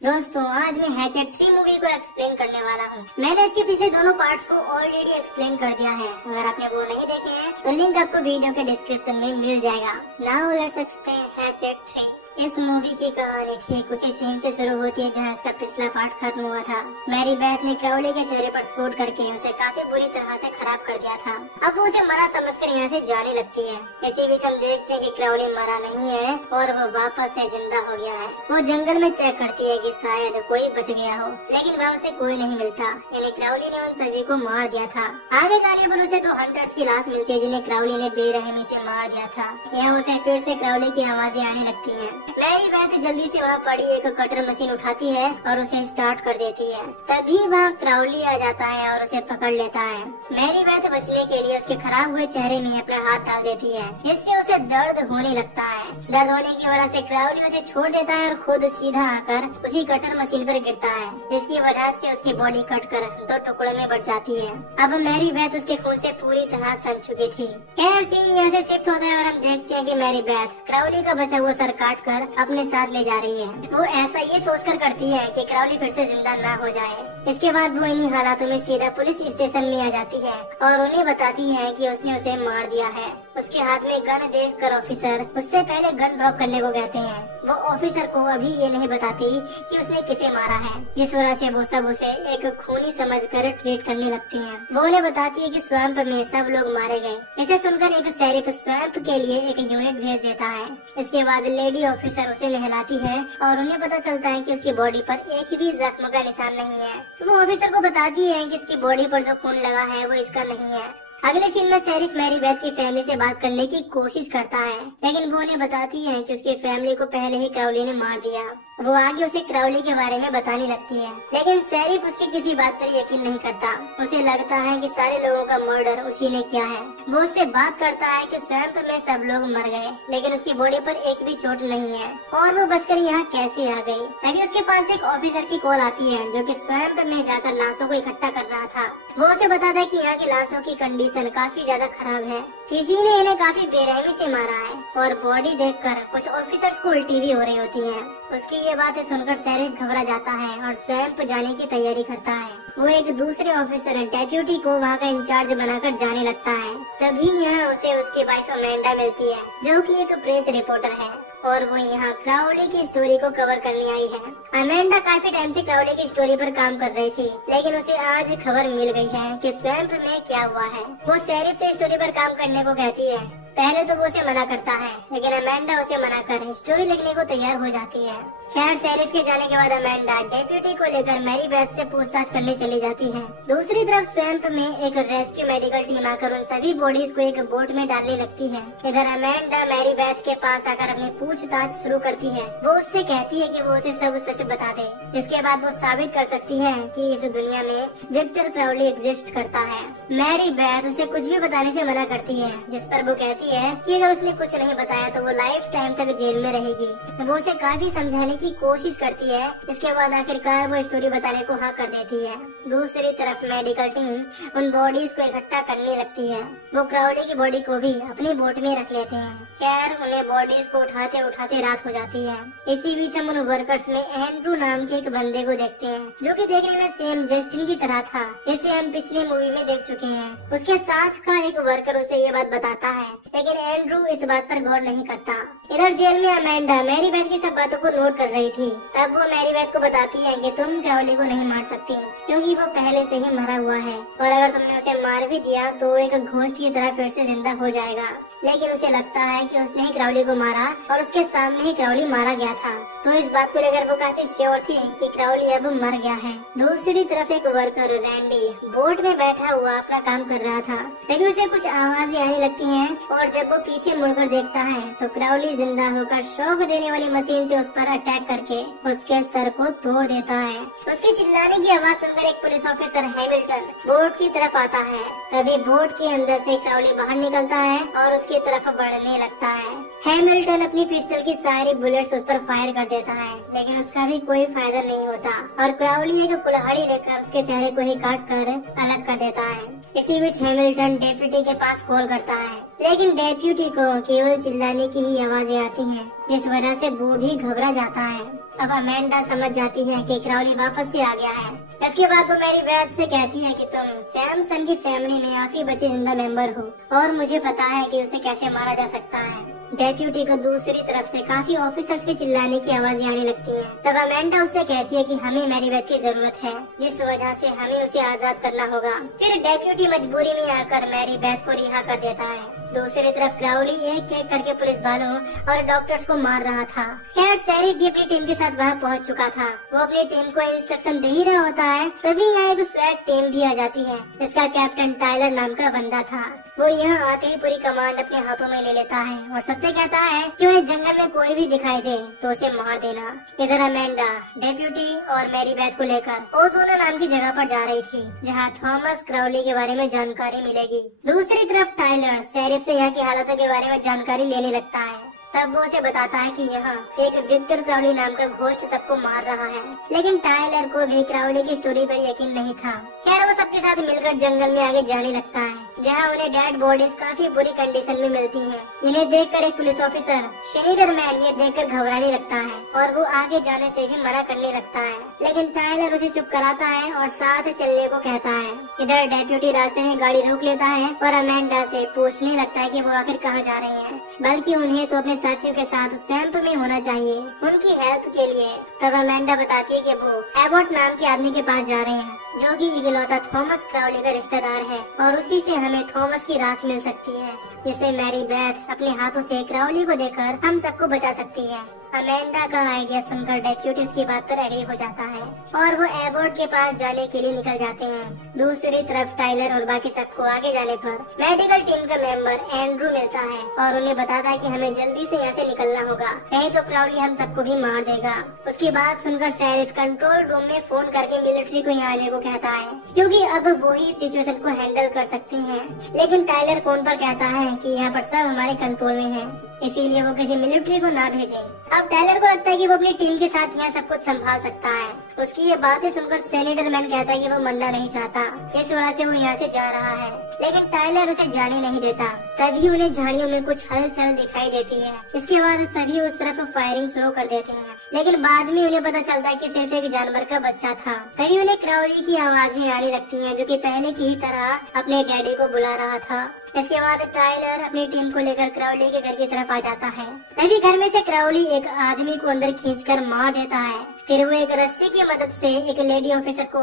दोस्तों आज मैं हैचेट 3 मूवी को एक्सप्लेन करने वाला हूँ। मैंने इसके पिछले दोनों पार्ट्स को ऑलरेडी एक्सप्लेन कर दिया है। अगर आपने वो नहीं देखे हैं तो लिंक आपको वीडियो के डिस्क्रिप्शन में मिल जाएगा। Now let's explain hatchet 3। इस मूवी की कहानी ठीक उसी सीन से शुरू होती है जहाँ इसका पिछला पार्ट खत्म हुआ था। मैरी बेथ ने क्राउली के चेहरे पर शूट करके उसे काफी बुरी तरह से खराब कर दिया था। अब वो उसे मरा समझकर यहाँ से जाने लगती है। इसी बीच हम देखते हैं कि क्राउली मरा नहीं है और वो वापस से जिंदा हो गया है। वो जंगल में चेक करती है कि शायद कोई बच गया हो, लेकिन वहाँ उसे कोई नहीं मिलता। यानी क्राउली ने उन सभी को मार दिया था। आगे जाने पर उसे 2 हंटर्स की लाश मिलती है जिन्हें क्राउली ने बेरहमी से मार दिया था। यहाँ उसे फिर से क्राउली की आवाजें आने लगती है। मैरी बेथ जल्दी से वहाँ पड़ी एक कटर मशीन उठाती है और उसे स्टार्ट कर देती है। तभी वहाँ क्राउली आ जाता है और उसे पकड़ लेता है। मैरी बेथ बचने के लिए उसके खराब हुए चेहरे में अपना हाथ डाल देती है, जिससे उसे दर्द होने लगता है। दर्द होने की वजह से क्राउली उसे छोड़ देता है और खुद सीधा आकर उसी कटर मशीन पर गिरता है, जिसकी वजह से उसकी बॉडी कट कर 2 टुकड़ों में बट जाती है। अब मैरी बेथ उसके खून से पूरी तरह सन चुकी थी। खैर सीन यहाँ से शिफ्ट होता है और हम देखते हैं कि मैरी बेथ क्राउली का बचा हुआ सर काट कर अपने साथ ले जा रही है। वो ऐसा ये सोचकर करती है कि क्राउली फिर से जिंदा ना हो जाए। इसके बाद वो इन्हीं हालातों में सीधा पुलिस स्टेशन में आ जाती है और उन्हें बताती है कि उसने उसे मार दिया है। उसके हाथ में गन देखकर ऑफिसर उससे पहले गन ड्रॉप करने को कहते हैं। वो ऑफिसर को अभी ये नहीं बताती कि उसने किसे मारा है, जिस वजह से वो सब उसे एक खूनी समझकर ट्रीट करने लगती हैं। वो उन्हें बताती है कि स्वैम्प में सब लोग मारे गए। इसे सुनकर एक शेरिफ स्वैम्प के लिए एक यूनिट भेज देता है। इसके बाद लेडी ऑफिसर उसे नहलाती है और उन्हें पता चलता है कि उसकी बॉडी पर एक भी जख्म का निशान नहीं है। वो ऑफिसर को बताती है कि इसकी बॉडी पर जो खून लगा है वो इसका नहीं है। अगले सीन में शेरिफ मैरी बेथ की फैमिली से बात करने की कोशिश करता है, लेकिन वो उन्हें बताती है कि उसकी फैमिली को पहले ही क्राउली ने मार दिया। वो आगे उसे क्राउली के बारे में बताने लगती है, लेकिन शेरिफ उसकी किसी बात पर यकीन नहीं करता। उसे लगता है कि सारे लोगों का मर्डर उसी ने किया है। वो उससे बात करता है कि स्वैम्प में सब लोग मर गए, लेकिन उसकी बॉडी पर एक भी चोट नहीं है और वो बचकर यहाँ कैसे आ गई। तभी उसके पास एक ऑफिसर की कॉल आती है जो कि स्वैम्प में जाकर लाशों को इकट्ठा कर रहा था। वो उसे बताता है कि यहाँ की लाशों की कंडीशन काफी ज्यादा खराब है। किसी ने इन्हें काफी बेरहमी से मारा है और बॉडी देखकर कुछ ऑफिसर्स को उल्टी भी हो रही होती है। उसकी ये बातें सुनकर शेरिफ घबरा जाता है और स्वैम्प जाने की तैयारी करता है। वो एक दूसरे ऑफिसर डेप्यूटी को वहाँ का इंचार्ज बनाकर जाने लगता है। तभी यहाँ उसे उसकी वाइफ अमेंडा मिलती है, जो कि एक प्रेस रिपोर्टर है और वो यहाँ क्राउली की स्टोरी को कवर करने आई है। अमेंडा काफी टाइम से क्राउली की स्टोरी पर काम कर रही थी, लेकिन उसे आज खबर मिल गई है कि स्वैम्प में क्या हुआ है। वो शेरिफ से स्टोरी पर काम करने को कहती है। पहले तो वो उसे मना करता है, लेकिन अमेंडा उसे मना कर स्टोरी लिखने को तैयार हो जाती है। खैर शेरिफ के जाने के बाद अमेंडा डेप्यूटी को लेकर मैरी बेथ से पूछताछ करने चली जाती है। दूसरी तरफ स्वैम्प में एक रेस्क्यू मेडिकल टीम आकर उन सभी बॉडीज को एक बोट में डालने लगती है। इधर अमेंडा मैरी बेथ के पास आकर अपनी पूछताछ शुरू करती है। वो उससे कहती है कि वो उसे सब सच बता दे। इसके बाद वो साबित कर सकती है कि इस दुनिया में विक्टर क्राउली एग्जिस्ट करता है। मैरी बेथ उसे कुछ भी बताने से मना करती है, जिस पर वो कहती है कि अगर उसने कुछ नहीं बताया तो वो लाइफ टाइम तक जेल में रहेगी। वो उसे काफी समझाने की कोशिश करती है। इसके बाद आखिरकार वो स्टोरी बताने को हाँ कर देती है। दूसरी तरफ मेडिकल टीम उन बॉडीज को इकट्ठा करने लगती है। वो क्राउली की बॉडी को भी अपनी बोट में रख लेते हैं। खैर उन्हें बॉडीज को उठाते उठाते रात हो जाती है। इसी बीच हम उन वर्कर्स में एंड्रू नाम के एक बंदे को देखते हैं, जो कि देखने में सेम जस्टिन की तरह था, जिसे हम पिछली मूवी में देख चुके हैं। उसके साथ का एक वर्कर उसे ये बात बताता है, लेकिन एंड्रू इस बात पर गौर नहीं करता। इधर जेल में अमेंडा मैरी बेथ की सब बातों को नोट कर रही थी। तब वो मैरी बेथ को बताती है कि तुम क्राउली को नहीं मार सकती, क्योंकि वो पहले से ही मरा हुआ है और अगर तुमने उसे मार भी दिया तो वो एक घोस्ट की तरह फिर से जिंदा हो जाएगा। लेकिन उसे लगता है कि उसने ही क्राउली को मारा और उसके सामने ही क्राउली मारा गया था। तो इस बात को लेकर वो काफी श्योर थी कि क्राउली अब मर गया है। दूसरी तरफ एक वर्कर रैंडी बोट में बैठा हुआ अपना काम कर रहा था, लेकिन उसे कुछ आवाजें आने लगती हैं और जब वो पीछे मुड़कर देखता है तो क्राउली जिंदा होकर शॉक देने वाली मशीन से उस पर अटैक करके उसके सर को तोड़ देता है। उसके चिल्लाने की आवाज सुनकर एक पुलिस ऑफिसर हैमिल्टन बोट की तरफ आता है। तभी बोट के अंदर से क्राउली बाहर निकलता है और उसकी तरफ बढ़ने लगता है। हैमिल्टन अपनी पिस्टल की सारी बुलेट्स उस पर फायर कर देता है, लेकिन उसका भी कोई फायदा नहीं होता और क्राउली एक कुल्हाड़ी लेकर उसके चेहरे को ही काट कर अलग कर देता है। इसी बीच हैमिल्टन डेप्यूटी के पास कॉल करता है, लेकिन डेप्यूटी को केवल चिल्लाने की ही आवाजें आती हैं, जिस वजह से वो भी घबरा जाता है। अब अमेंडा समझ जाती है कि क्राउली वापस से आ गया है। इसके बाद वो मेरी बेथ से कहती है कि तुम सैमसन की फैमिली में आखिरी बचे जिंदा मेंबर हो और मुझे पता है कि उसे कैसे मारा जा सकता है। डेप्यूटी को दूसरी तरफ से काफी ऑफिसर्स के चिल्लाने की आवाजें आने लगती हैं। तब अमेंडा उससे कहती है कि हमें मेरी बेथ की जरूरत है, जिस वजह से हमें उसे आजाद करना होगा। फिर डेप्यूटी मजबूरी में आकर मेरी बेथ को रिहा कर देता है। दूसरी तरफ क्राउली एक एक करके पुलिस वालों और डॉक्टर्स को मार रहा था। खैर शेरिफ भी अपनी टीम के साथ वहां पहुंच चुका था। वो अपनी टीम को इंस्ट्रक्शन दे ही रहा होता है, तभी यहाँ एक स्वैट टीम भी आ जाती है। इसका कैप्टन टाइलर नाम का बंदा था। वो यहाँ आते ही पूरी कमांड अपने हाथों में ले लेता है और सबसे कहता है कि उन्हें जंगल में कोई भी दिखाई दे तो उसे मार देना। इधर अमेंडा डेप्यूटी और मेरी बेथ को लेकर ओजोना नाम की जगह पर जा रही थी, जहाँ थॉमस क्राउली के बारे में जानकारी मिलेगी। दूसरी तरफ टाइलर शेरिफ से यहाँ की हालतों के बारे में जानकारी लेने लगता है। तब वो उसे बताता है कि यहाँ एक विक्टर क्राउली नाम का घोस्ट सबको मार रहा है, लेकिन टाइलर को भी क्राउली की स्टोरी पर यकीन नहीं था। खैर वो सबके साथ मिलकर जंगल में आगे जाने लगता है, जहाँ उन्हें डेड बॉडीज काफी बुरी कंडीशन में मिलती हैं। इन्हें देखकर एक पुलिस ऑफिसर शेनिडरमैन ये देखकर घबराने लगता है और वो आगे जाने से भी मना करने लगता है, लेकिन टाइलर उसे चुप कराता है और साथ चलने को कहता है। इधर डेप्यूटी रास्ते में गाड़ी रोक लेता है और अमेंडा से पूछने लगता है कि वो आखिर कहाँ जा रहे हैं, बल्कि उन्हें तो अपने साथियों के साथ स्वैम्प में होना चाहिए उनकी हेल्प के लिए। तब अमेंडा बताती है कि वो एबॉट नाम के आदमी के पास जा रहे हैं, जो कि इकलौता थॉमस क्राउली का रिश्तेदार है और उसी से हमें थॉमस की राख मिल सकती है, जिसे मेरी बेथ अपने हाथों से क्राउली को देकर हम सबको बचा सकती है। अमेंडा का आइडिया सुनकर डेप्यूटी उसकी बात पर एग्री हो जाता है और वो एबॉट के पास जाने के लिए निकल जाते हैं। दूसरी तरफ टाइलर और बाकी सबको आगे जाने पर मेडिकल टीम का मेंबर एंड्रू मिलता है और उन्हें बताता है कि हमें जल्दी से यहाँ से निकलना होगा, नहीं तो क्राउली हम सबको भी मार देगा। उसकी बात सुनकर शेरिफ कंट्रोल रूम में फोन करके मिलिट्री को यहाँ आने को कहता है, क्योंकि अब वो ही सिचुएशन को हैंडल कर सकती हैं। लेकिन टाइलर फोन पर कहता है कि यहाँ पर सब हमारे कंट्रोल में है, इसीलिए वो किसी मिलिट्री को ना भेजे। अब टाइलर को लगता है कि वो अपनी टीम के साथ यहाँ सब कुछ संभाल सकता है। उसकी ये बातें सुनकर सेनेटरमैन कहता है कि वो मरना नहीं चाहता, इस वजह से वो यहाँ से जा रहा है, लेकिन टाइलर उसे जाने नहीं देता। तभी उन्हें झाड़ियों में कुछ हलचल दिखाई देती है। इसके बाद सभी उस तरफ फायरिंग शुरू कर देते हैं, लेकिन बाद में उन्हें पता चलता है कि सिर्फ एक जानवर का बच्चा था। तभी उन्हें क्राउली की आवाजें आने लगती हैं, जो कि पहले की ही तरह अपने डैडी को बुला रहा था। इसके बाद टाइलर अपनी टीम को लेकर क्राउली के घर की तरफ आ जाता है। तभी घर में से क्राउली एक आदमी को अंदर खींचकर मार देता है। फिर वो एक रस्सी की मदद से एक लेडी ऑफिसर को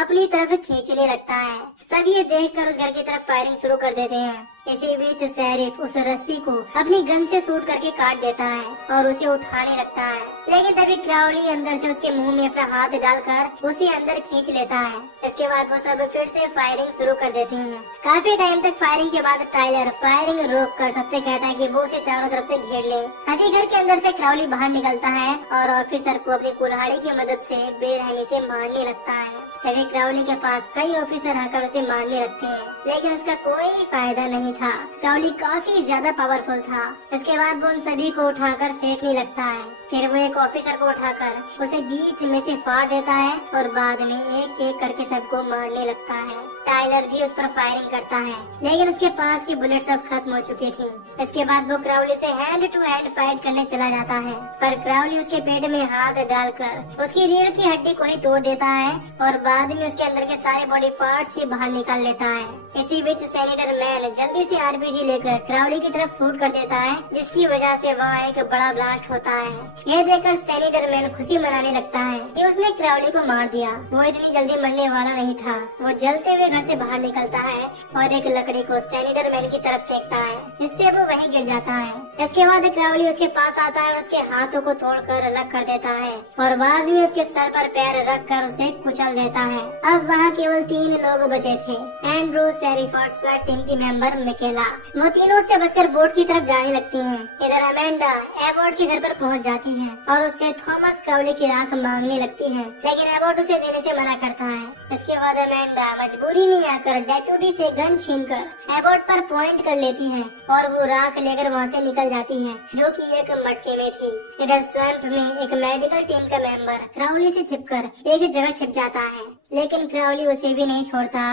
अपनी तरफ खींचने लगता है। सब ये देखकर उस घर की तरफ फायरिंग शुरू कर देते हैं। इसी बीच शेरिफ उस रस्सी को अपनी गन से शूट करके काट देता है और उसे उठाने लगता है, लेकिन तभी क्राउली अंदर से उसके मुंह में अपना हाथ डालकर उसे अंदर खींच लेता है। इसके बाद वो सब फिर से फायरिंग शुरू कर देते हैं। काफी टाइम तक फायरिंग के बाद टाइलर फायरिंग रोक कर सबसे कहता है कि वो उसे चारों तरफ से घेर ले। तभी घर के अंदर से क्राउली बाहर निकलता है और ऑफिसर को अपनी कुल्हाड़ी की मदद से बेरहमी से मारने लगता है। तभी क्राउली के पास कई ऑफिसर आकर उसे मारने लगते हैं, लेकिन उसका कोई फायदा नहीं था। क्राउली काफी ज्यादा पावरफुल था। इसके बाद वो उन सभी को उठाकर फेंकने लगता है। फिर वो एक ऑफिसर को उठाकर उसे बीच में से फाड़ देता है और बाद में एक एक करके सबको मारने लगता है। टाइलर भी उस पर फायरिंग करता है, लेकिन उसके पास की बुलेट सब खत्म हो चुकी थी। इसके बाद वो क्राउली से हैंड टू हैंड फाइट करने चला जाता है, पर क्राउली उसके पेट में हाथ डालकर उसकी रीढ़ की हड्डी को ही तोड़ देता है और बाद में उसके अंदर के सारे बॉडी पार्ट्स ही बाहर निकाल लेता है। इसी बीच सेनेटरमैन जल्दी से आरपीजी लेकर क्राउली की तरफ शूट कर देता है, जिसकी वजह से वहाँ एक बड़ा ब्लास्ट होता है। यह देखकर सेनेटरमैन खुशी मनाने लगता है कि उसने क्राउली को मार दिया। वो इतनी जल्दी मरने वाला नहीं था। वो जलते हुए घर से बाहर निकलता है और एक लकड़ी को सेनेटरमैन की तरफ फेंकता है, जिससे वो वहीं गिर जाता है। इसके बाद क्राउली उसके पास आता है और उसके हाथों को तोड़कर अलग कर देता है और बाद में उसके सर पर पैर रखकर उसे कुचल देता है। अब वहाँ केवल 3 लोग बचे थे, एंड्रू, शेरिफ और स्वैट टीम की मेंबर मिकेला। वो तीनों उससे बचकर बोट की तरफ जाने लगती हैं। इधर अमेंडा एबॉट के घर पर पहुंच जाती है और उससे थॉमस क्राउली की राख मांगने लगती है, लेकिन एबॉट उसे देने से मना करता है। इसके बाद अमेंडा मजबूरी में आकर डेप्यूटी से गन छीनकर एबॉट पर पॉइंट कर लेती है और वो राख लेकर वहाँ से निकल जाती है, जो कि एक मटके में थी। इधर स्वैम्प में एक मेडिकल टीम का मेंबर क्राउली से छिपकर एक जगह छिप जाता है, लेकिन क्राउली उसे भी नहीं छोड़ता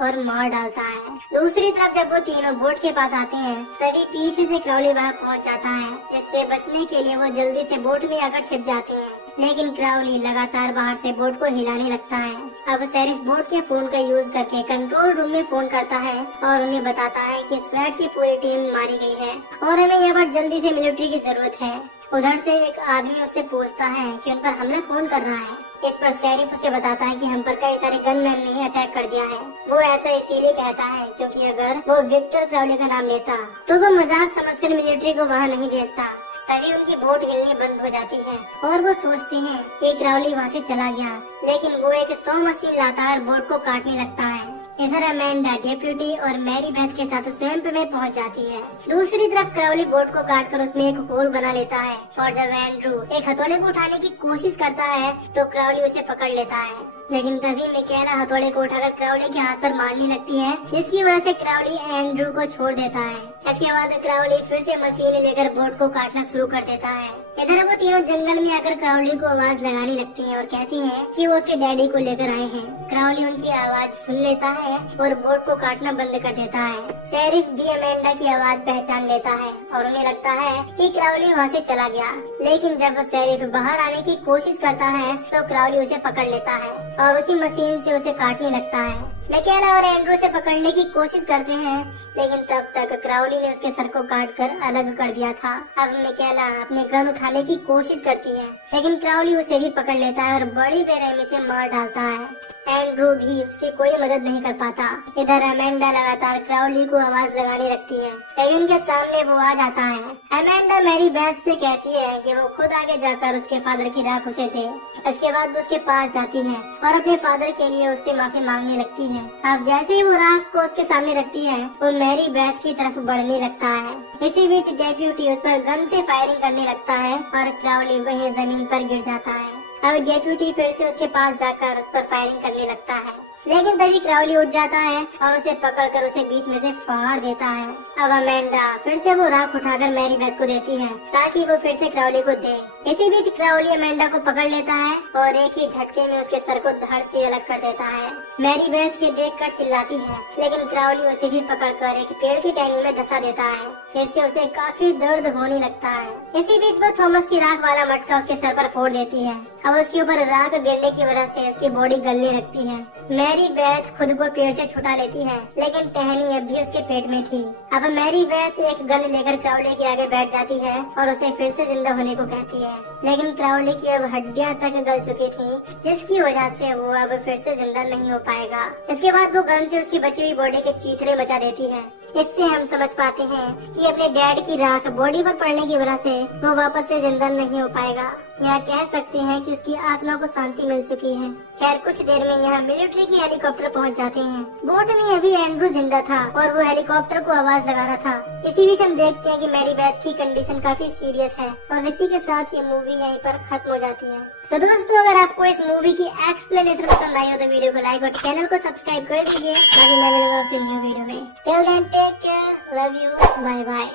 और मार डालता है। दूसरी तरफ जब वो तीनों बोट के पास आते हैं, तभी पीछे से क्राउली वहाँ पहुँच जाता है, जिससे बचने के लिए वो जल्दी से बोट में आकर छिप जाते हैं। लेकिन क्राउली लगातार बाहर से बोट को हिलाने लगता है। अब शेरिफ बोट के फोन का यूज करके कंट्रोल रूम में फोन करता है और उन्हें बताता है कि स्वैट की पूरी टीम मारी गई है और हमें यहाँ पर जल्दी से मिलिट्री की जरूरत है। उधर से एक आदमी उससे पूछता है कि उन पर हमला कौन कर रहा है। इस पर शेरिफ उसे बताता है कि हम पर कई सारे गनमैन ने अटैक कर दिया है। वो ऐसा इसीलिए कहता है क्योंकि अगर वो विक्टर क्राउली का नाम लेता तो वो मजाक समझकर मिलिट्री को वहाँ नहीं भेजता। तभी उनकी बोट हिलनी बंद हो जाती है और वो सोचते हैं कि क्राउली वहाँ से चला गया, लेकिन वो एक 100 मशीन लाता है और बोट को काटने लगता है। इधर अमेंडा डेप्यूटी और मैरी बेथ के साथ स्वैम्प में पहुंच जाती है। दूसरी तरफ क्राउली बोट को काटकर उसमें एक होल बना लेता है और जब एंड्रू एक हथौड़े को उठाने की कोशिश करता है तो क्राउली उसे पकड़ लेता है, लेकिन तभी मिकेला हथौड़े को उठाकर क्राउली के हाथ पर मारने लगती है, जिसकी वजह से क्राउली एंड्रू को छोड़ देता है। इसके बाद क्राउली फिर से मशीन लेकर बोट को काटना शुरू कर देता है। इधर वो तीनों जंगल में आकर क्राउली को आवाज लगाने लगती हैं और कहती हैं कि वो उसके डैडी को लेकर आए हैं। क्राउली उनकी आवाज सुन लेता है और बोट को काटना बंद कर देता है। शेरिफ भी अमेंडा की आवाज पहचान लेता है और उन्हें लगता है कि क्राउली वहाँ से चला गया, लेकिन जब शेरिफ बाहर आने की कोशिश करता है तो क्राउली उसे पकड़ लेता है और उसी मशीन से उसे काटने लगता है। मिकेला और एंड्रू से पकड़ने की कोशिश करते हैं, लेकिन तब तक क्राउली ने उसके सर को काटकर अलग कर दिया था। अब मिकेला अपने गन उठाने की कोशिश करती है, लेकिन क्राउली उसे भी पकड़ लेता है और बड़ी बेरहमी से मार डालता है। एंड्रू भी उसकी कोई मदद नहीं कर पाता। इधर अमेंडा लगातार क्राउली को आवाज लगाने लगती है, तभी उनके सामने वो आ जाता है। अमेंडा मैरी बेथ से कहती है कि वो खुद आगे जाकर उसके फादर की राख उसे दे। इसके बाद वो उसके पास जाती है और अपने फादर के लिए उससे माफी मांगने लगती है। अब जैसे ही वो राख को उसके सामने रखती है वो मैरी बेथ की तरफ बढ़ने लगता है। इसी बीच डेप्यूटी उस पर गन से फायरिंग करने लगता है और क्राउली वहीं जमीन पर गिर जाता है। अब डेप्यूटी फिर से उसके पास जाकर उस पर फायरिंग करने लगता है, लेकिन तभी क्राउली उठ जाता है और उसे पकड़कर उसे बीच में से फाड़ देता है। अब अमेंडा फिर से वो राख उठाकर मैरी बेथ को देती है ताकि वो फिर से क्राउली को दे। इसी बीच क्राउली अमेंडा को पकड़ लेता है और एक ही झटके में उसके सर को धड़ से अलग कर देता है। मैरी बेथ ये देखकर चिल्लाती है, लेकिन क्राउली उसे भी पकड़कर एक पेड़ की टहनी में धंसा देता है। इससे उसे काफी दर्द होने लगता है। इसी बीच वो थॉमस की राख वाला मटका उसके सर पर फोड़ देती है। अब उसके ऊपर राख गिरने की वजह से उसकी बॉडी गलने लगती है। मैरी बेथ खुद को पेड़ से छुटा लेती है, लेकिन टहनी अब भी उसके पेट में थी। अब मैरी बेथ एक गन लेकर क्राउली के आगे बैठ जाती है और उसे फिर से जिंदा होने को कहती है, लेकिन क्राउली की अब हड्डियां तक गल चुकी थी, जिसकी वजह से वो अब फिर से जिंदा नहीं हो पाएगा। इसके बाद वो गन से उसकी बची हुई बॉडी के चीथड़े मचा देती है। इससे हम समझ पाते हैं कि अपने डैड की राख बॉडी पर पड़ने की वजह से वो वापस से जिंदा नहीं हो पाएगा, या कह सकते हैं कि उसकी आत्मा को शांति मिल चुकी है। खैर कुछ देर में यहाँ मिलिट्री की हेलीकॉप्टर पहुँच जाते हैं। बोट में अभी एंड्रू जिंदा था और वो हेलीकॉप्टर को आवाज लगा रहा था। इसी बीच हम देखते हैं कि मैरी बेथ की कंडीशन काफी सीरियस है और इसी के साथ ये मूवी यहीं पर खत्म हो जाती है। तो दोस्तों अगर आपको इस मूवी की एक्सप्लेनेशन पसंद आई हो तो वीडियो को लाइक और चैनल को सब्सक्राइब कर दीजिए। बाकी मैं मिलूंगा आपसे न्यू वीडियो में। Till then take care, love you, bye bye.